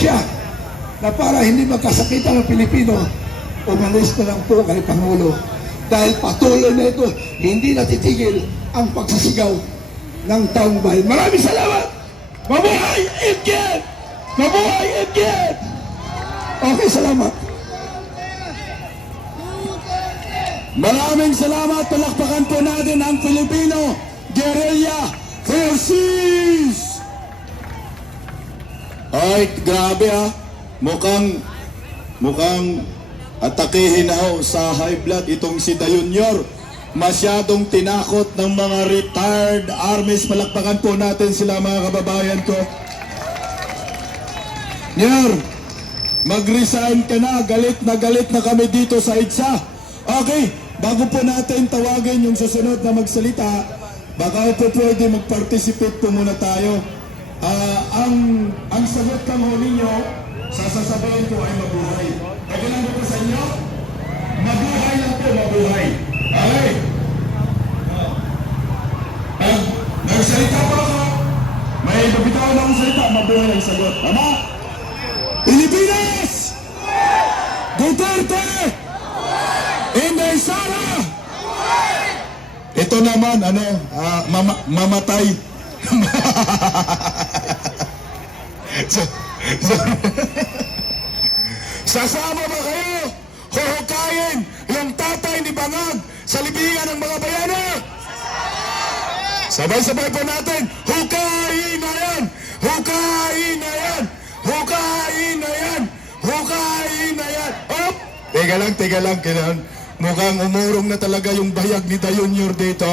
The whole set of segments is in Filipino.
siya na para hindi magkasakitan ng Pilipino, umalis na lang po kay Pangulo. Dahil patuloy na ito, hindi natitigil ang pagsisigaw ng taong bayan. Maraming salamat! Mabuhay Edgar! Mabuhay Edgar! Okay, salamat. Maraming salamat. Palakpakan po natin ang Filipino Guerrilla Forces! Ay, grabe ha. Mukhang atakehin na ho sa high blood itong si Dayunyor. Masyadong tinakot ng mga retired armies. Palakpakan po natin sila mga kababayan ko. Nyor, mag-resign ka na. Galit na kami dito sa EDSA. Okay, bago po natin tawagin yung susunod na magsalita, baka po pwede mag-participate po muna tayo. Ang sagot lang ho ninyo, sasasabihin ko ay mabuhay. Pwede lang po sa inyo? Mabuhay lang po, mabuhay. Okay? Nagsalita po ako. May mabitawan akong salita, mabuhay ang sagot. Tama? Pilipinas! Duterte! Inday Sara! Ito naman, mamatay. Sasama ba kayo? Huhukayin yung tatay ni Bangag sa libingan ng mga bayana? Sabay-sabay po natin, hukayin na yan! Hukayin na yan! Hukayin na yan! Hukayin na yan! Op! Teka lang, kailan. Mukhang umurong na talaga yung bayag ni Dayunyor dito.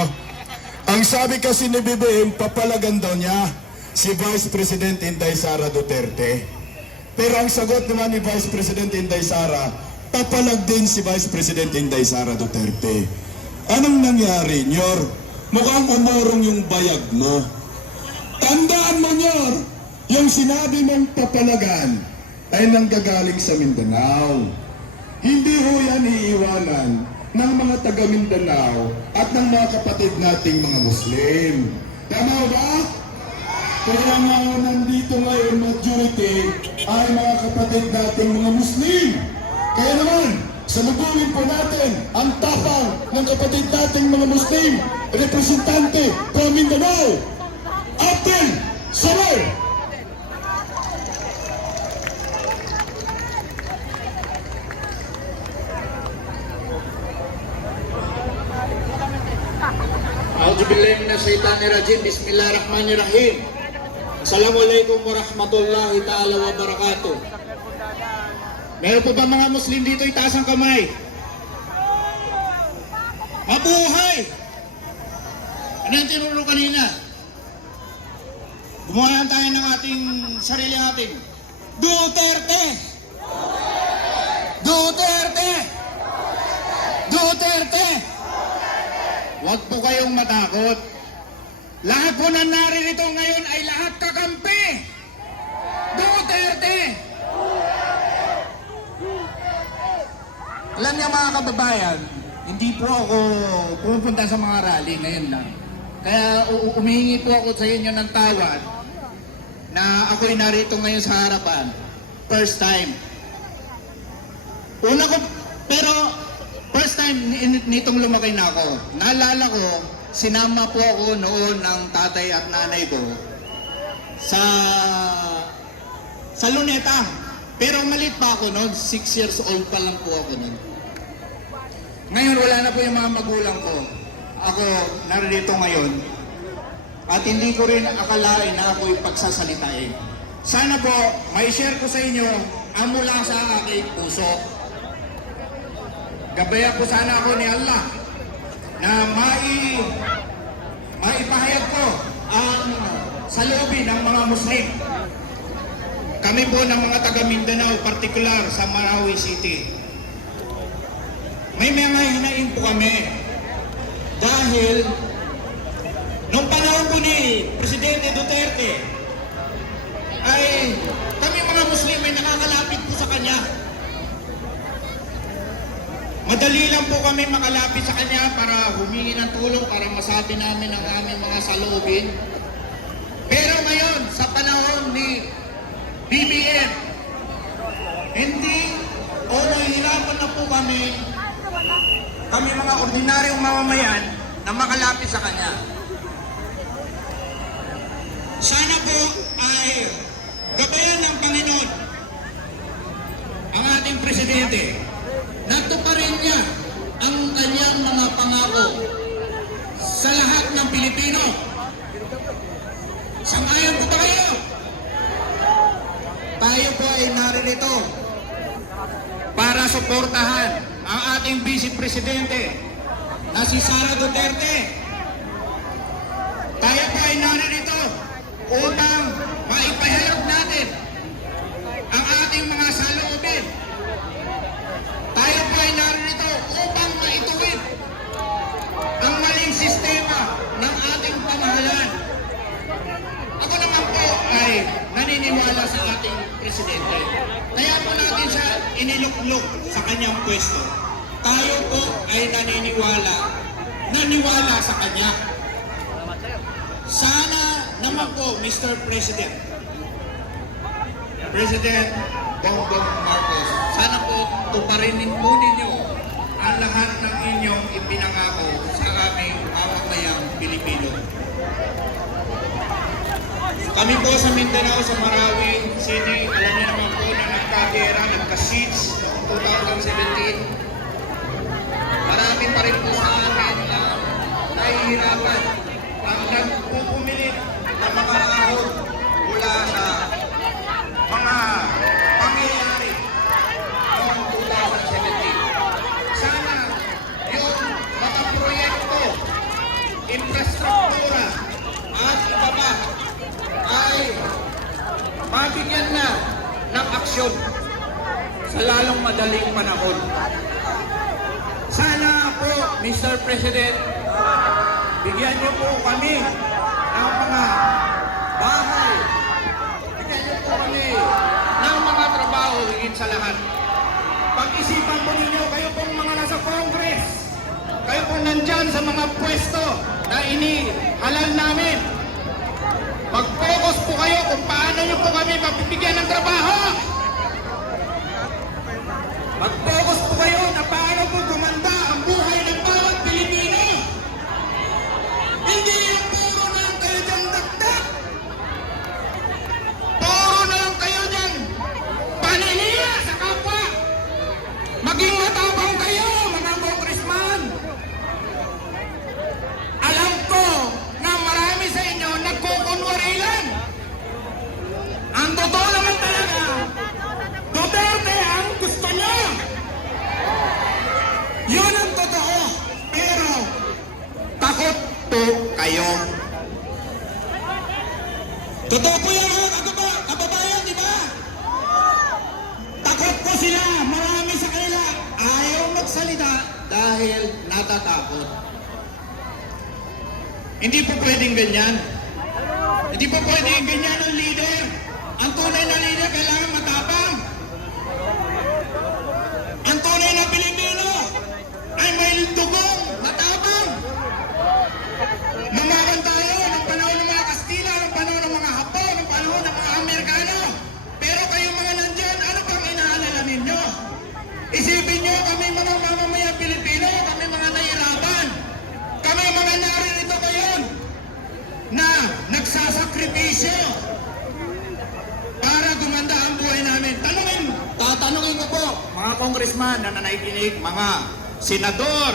Ang sabi kasi ni BBM, papalagan daw niya si Vice President Inday Sara Duterte. Pero ang sagot naman ni Vice President Inday Sara, papalag din si Vice President Inday Sara Duterte. Anong nangyari, Nyor? Mukhang umurong yung bayag mo. Tandaan mo, Nyor, yung sinabi mong papalagan ay nanggagaling sa Mindanao. Hindi ho yan iiwanan ng mga taga Mindanao at ng mga kapatid nating mga Muslim. Tama ba? Kaya nga nandito ngayon majority ay mga kapatid nating mga Muslim. Kaya naman, salubungin po natin ang tapang ng kapatid nating mga Muslim, representante from Mindanao, Abdel Salar. A'udzubillahi minasyaitonirrajim. Bismillahirrahmanirrahim. Assalamualaikum warahmatullahi ta'ala wabarakatuh. Meron po ba mga Muslim dito? Itaas ang kamay. Mabuhay! Ano yung tinuro kanina? Gumawa tayo ng ating sarili ating Duterte! Duterte! Duterte! Huwag po kayong matakot. Lahat po na naririto ngayon ay lahat kakampi. Duterte! Alam niyo mga kababayan, hindi po ako pupunta sa mga rally ngayon lang. Kaya umihingi po ako sa inyo ng tawad na ako'y narito ngayon sa harapan. First time. Pero first time nitong lumaki na ako. Naalala ko, sinama po ako noon ng tatay at nanay ko sa Luneta. Pero maliit pa ako noon, 6 years old pa lang po ako noon. Ngayon wala na po yung mga magulang ko. Ako narito ngayon at hindi ko rin akalain na ako'y pagsasalitain. Sana po may share ko sa inyo ang mula sa aking puso. Gabayan po sana ako ni Allah na maipahayag ko ang saloobin ng mga Muslim. Kami po ng mga taga Mindanao, partikular sa Marawi City. May mga hinain po kami dahil nung panahon po ni Presidente Duterte ay kami mga Muslim ay nakakalapit po sa kanya. Madali lang po kami makalapit sa kanya para humingi ng tulong para masabi namin ang aming mga saloobin. Pero ngayon, sa panahon ni BBM, Hindi o nahihirapan na po kami mga ordinaryong mamamayan na makalapit sa kanya. Sana po ay gabayan ng Panginoon ang ating presidente. Natuparin niya ang kanyang mga pangako sa lahat ng Pilipino. Sangayon po ba kayo? Tayo po ay naririto para suportahan ang ating Vice Presidente na si Sara Duterte. Tayo po ay naririto upang maipahayag natin ang ating mga saloobin. Tayo po ay naririto upang maituwid ang maling sistema ng ating pamahalaan. Ako naman po ay naniniwala sa ating presidente. Kaya po natin siya iniluklok sa kanyang pwesto. Tayo po ay naniwala sa kanya. Sana naman po, Mr. President, President Bongbong Marcos, sana po tuparinin po ninyo ang lahat ng inyong ipinangako sa aming mamamayang Pilipino. Kami po sa Mindanao, sa Marawi City, alam niyo naman po na nagkagera, nagka-siege noong 2017. Marami pa rin po sa amin na nahihirapan ang nagpupumilit na mga ahon mula sa mga pangyayari noong 2017. Sana yung mga proyekto, infrastruktura at iba pa ay mabigyan na ng aksyon sa lalong madaling panahon. Sana po, Mr. President, bigyan niyo po kami ng mga bahay, bigyan niyo po kami ng mga trabaho higit sa lahat. Pag-isipan po ninyo, kayo pong mga nasa Congress, kayo pong nandyan sa mga pwesto na inihalal namin. Mag-focus po kayo kung paano nyo po kami mapibigyan ng trabaho. Mag-focus po kayo na paano po gumanda ang buhay ng bawat Pilipino. Hindi yung puro na lang kayo dyan dakdak. Puro na lang kayo dyan paniniya sa kapwa. Maging matapang kayo, mga congressman. Alam ko na marami sa inyo nagkukunwari lang. Ang totoo naman talaga, Duterte ang gusto nyo. Yun ang totoo. Pero takot po kayo. Totoo po yan, kababayan, di ba? Takot po sila. Marami sa kanila ayaw magsalita dahil natatakot. Hindi po pwedeng ganyan. Hindi po pwedeng ganyan ang leader. Ang tunay na leader kailangan matapang. Ang tunay na Pilipino ay may dugong matapang. Lumaban tayo ng panahon ng mga Kastila, ng panahon ng mga Hapon, ng panahon ng mga Amerikano. Pero kayong mga nandyan, ano pang inaalala ninyo? Isipin nyo, kami mga mamamayang Pilipino, kami mga nahirapan. Kami mga naririto ngayon na nagsasakripisyo para gumanda ang buhay namin. Tatanungin ko po, mga congressman na nakikinig, mga senador,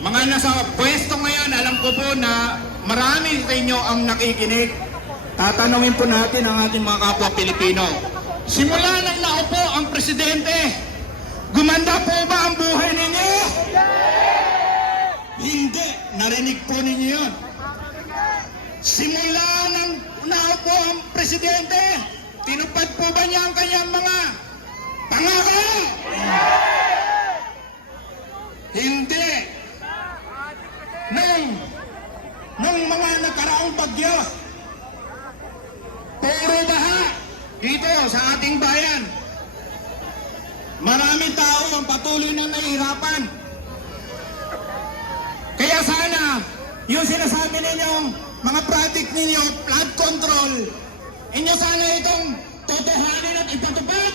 mga nasa pwesto ngayon, alam ko po na marami sa inyo ang nakikinig. Tatanungin po natin ang ating mga kapwa Pilipino. Simula nang naupo ang presidente, gumanda po ba ang buhay ninyo? Hindi. Narinig po ninyo yun. Simula nang naupo ang presidente, tinupad po ba niya ang kanyang mga pangako? Hindi. Nung mga nagkaraang bagyo, puro baha dito sa ating bayan. Maraming tao ang patuloy na nahihirapan. Kaya sana, yung sinasabi ninyong mga project ninyo, flood control, inyo sana itong totohanin at ipatupad.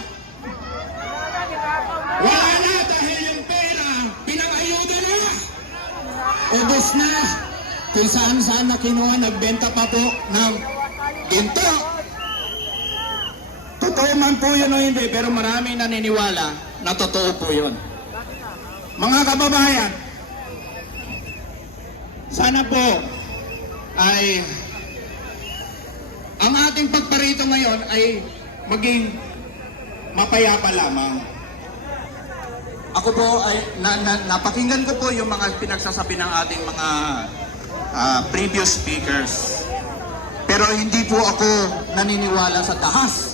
ubos na. Kung saan-saan na kinuha, nagbenta pa po ng ginto. Totoo man po yun o hindi, pero maraming naniniwala na totoo po yun. Mga kababayan, sana po ay ang ating pagparito ngayon ay maging mapayapa lamang. Ako po ay napakinggan ko po yung mga pinagsasabi ng ating mga previous speakers. Pero hindi po ako naniniwala sa dahas.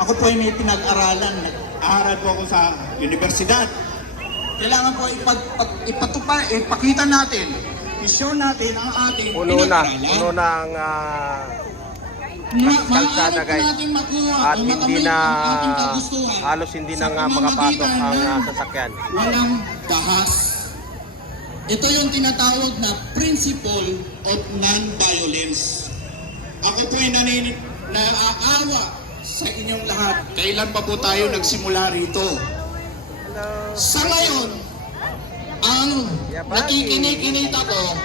Ako po ay may pinag-aralan. Nag-aaral po ako sa universidad. Kailangan po ipakita natin, i-show natin ang ating Puno na pinag-aralan. ang kalsada, guys. At hindi na halos hindi na nga makapasok ang sasakyan. Walang dahas. Ito yung tinatawag na principle of non-violence. Ako po ay naaawa sa inyong lahat. Kailan pa po tayo nagsimula rito? Sa ngayon, ang nakikinig-init ako,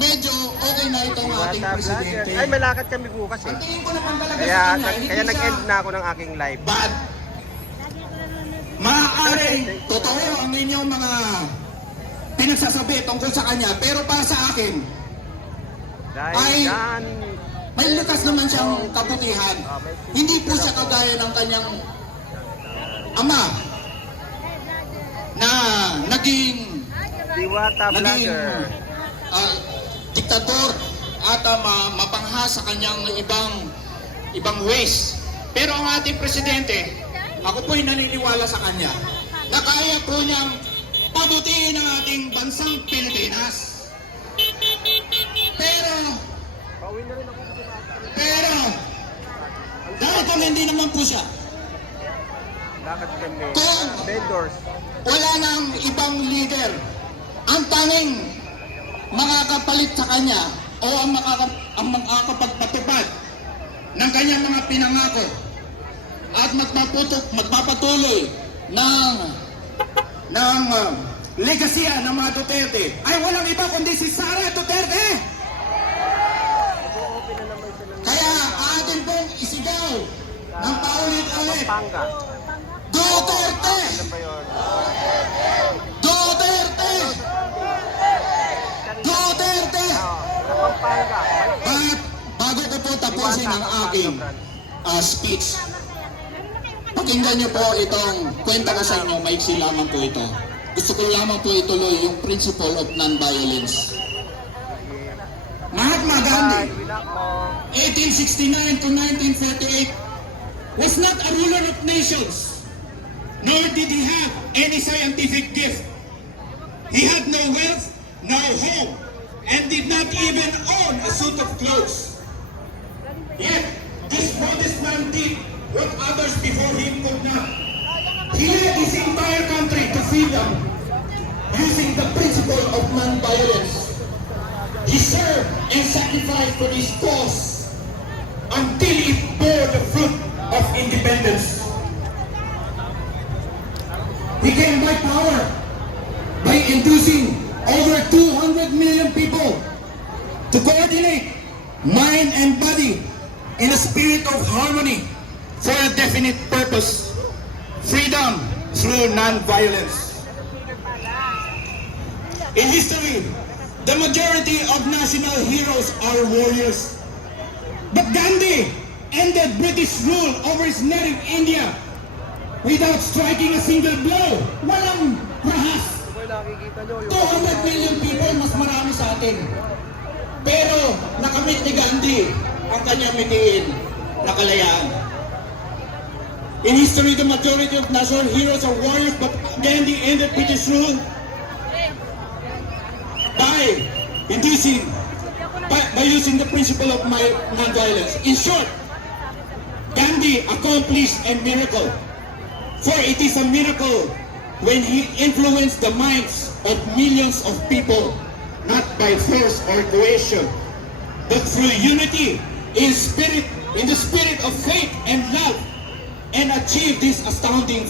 medyo okay na itong ating presidente. Ay, may lakad kami bukas Ang eh. tingin ko naman talaga Kaya, sa kanya, hindi kaya nag-end siya na ako ng aking live. bad. Maaaring totoo ang inyong mga pinagsasabi tungkol sa kanya, pero para sa akin, Dahil Ay, yan, may likas naman siyang kabutihan. Hindi po siya kagaya ng kanyang ama na naging Diwata Vlogger. diktator at mapangha sa kanyang ibang ways. Pero ang ating presidente, ako po'y naniniwala sa kanya na kaya po niyang pabutiin ang ating bansang Pilipinas. Pero dahil kung hindi naman po siya, Lakad kami. Kung Vendors. wala nang ibang leader, ang tanging makakapalit sa kanya o ang makakapagpatupad ng kanyang mga pinangako at magpapatuloy ng legasiya ng mga Duterte ay walang iba kundi si Sara Duterte. Kaya atin pong isigaw ng paulit-ulit, Panga. Duterte! Ano ba yun? Duterte! Duterte! Sa Pampanga. At bago ko po tapusin ang aking speech, pakinggan niyo po itong kwenta ko sa inyo, maiksi lamang po ito. Gusto ko lamang po ituloy yung principle of non-violence. Mahatma Gandhi, 1869 to 1948, was not a ruler of nations, nor did he have any scientific gift. He had no wealth, no home, and did not even own a suit of clothes. Yet, this modest man did what others before him could not. He led his entire country to freedom using the principle of non-violence. He served and sacrificed for his cause until it bore the fruit of independence. He came by power by inducing over 200 million people to coordinate mind and body in a spirit of harmony for a definite purpose: freedom through non-violence. In history, the majority of national heroes are warriors. But Gandhi ended British rule over his native India without striking a single blow. Walang rahas. 200 million people, mas marami sa atin. Pero nakamit ni Gandhi ang kanyang mitiin na kalayaan. In history, the majority of national heroes are warriors, but Gandhi ended British rule by using the principle of non-violence. In short, Gandhi accomplished a miracle. For it is a miracle when he influenced the minds of millions of people, not by force or coercion, but through unity in the spirit of faith and love, and achieved this astounding